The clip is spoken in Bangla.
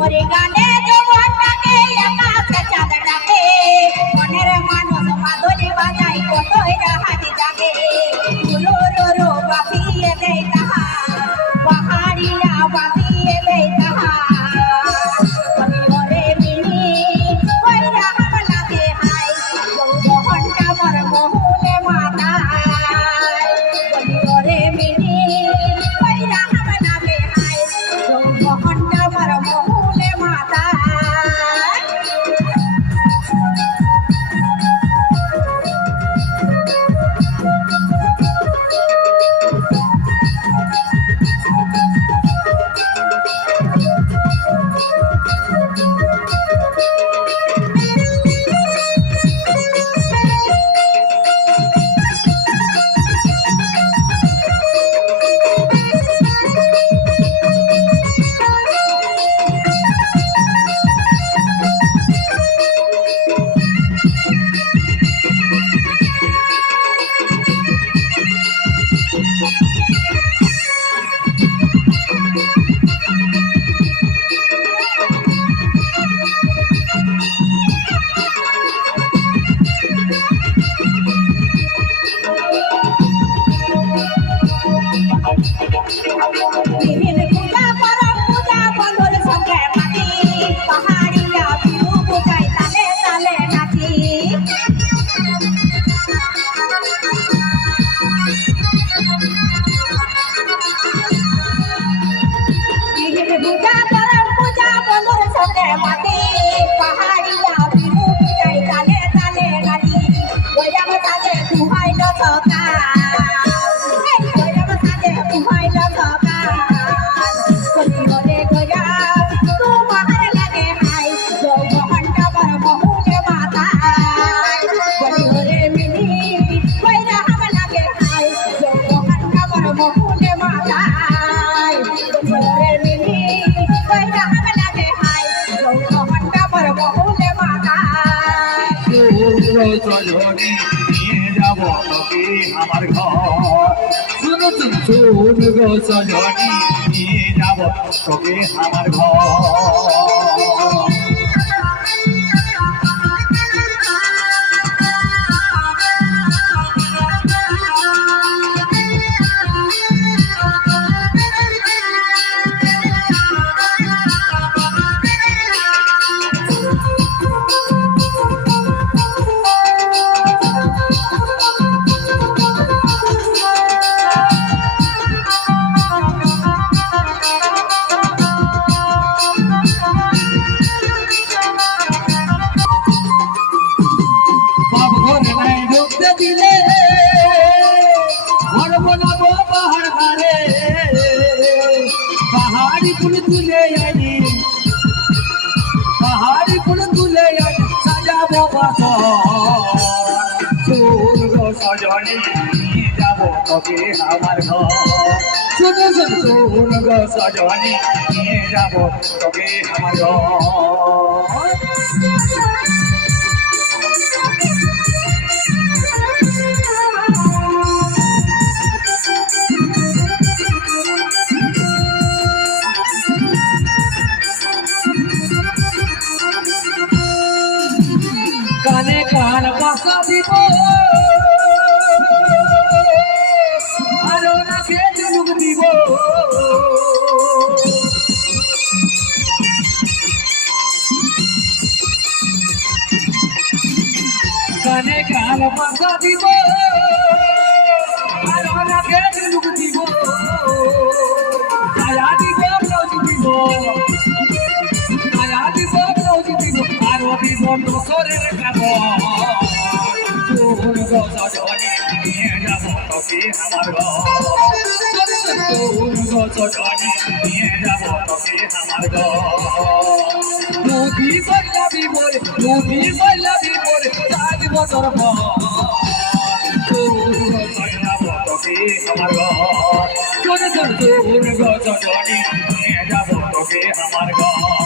ওরে গানে যৌবনটাকে আকাশে চাঁদ ডাকে মনের মানুষ মাদুলি বাজায় কতই হাতি জাগে রো রো রো বাপিয়ে দেয় তাহা পাহাড়িয়া বাপিয়ে দেয় তাহা ওরে মিনি কইরা হামলাকে হাই যৌবনটা মর মোহনে মাতায় ওরে মিনি কইরা হামলাকে হাই যৌবনটা মর মোহনে মাতায় বিভিন্ন পূজা পরম পূজা বন্ধুর সঙ্গে মাটি পাহাড়িয়া বিহু পূজায় তালে তালে নাচি বিভিন্ন পূজা পরম পূজা বন্ধুর সঙ্গে মাটি পাহাড়িয়া বিহু পূজায় তালে তালে নাচি ওইরাম সাজে তুহাইল সকা সজনী নিয়ে যাব তোকে আমার ঘর শুন শুন শুন গো সজনী নিয়ে যাব তোকে আমার ঘর দিলে ঘর বানাবো পাহাড় ধারে পাহাড়ি ফুল তুলে আনি পাহাড়ি ফুল তুলে আনি সাজাবো বাসর গো সজনী নিয়ে যাবো তোকে আমার ঘর শুন শুন শুন গো সজনী নিয়ে যাবো তোকে আমার ঘর কানে কান বাসা দিব আরো নাকে চুমুক দিব কানে কান বাসা দিব আরো নাকে চুমুক দিব ছায়া দিব ব্লাউজ দিব ছায়া দিব ব্লাউজ দিব আরো দিব দোসরের কাপড় শুন গো সজনী নিয়ে যাব তোকে আমার ঘর শুন গো সজনী নিয়ে যাব তোকে আমার ঘর নদী বল্লাবি বলে 7 বছর পর শুন গো যাব তোকে আমার ঘর শুন গো সজনী নিয়ে যাব তোকে আমার ঘর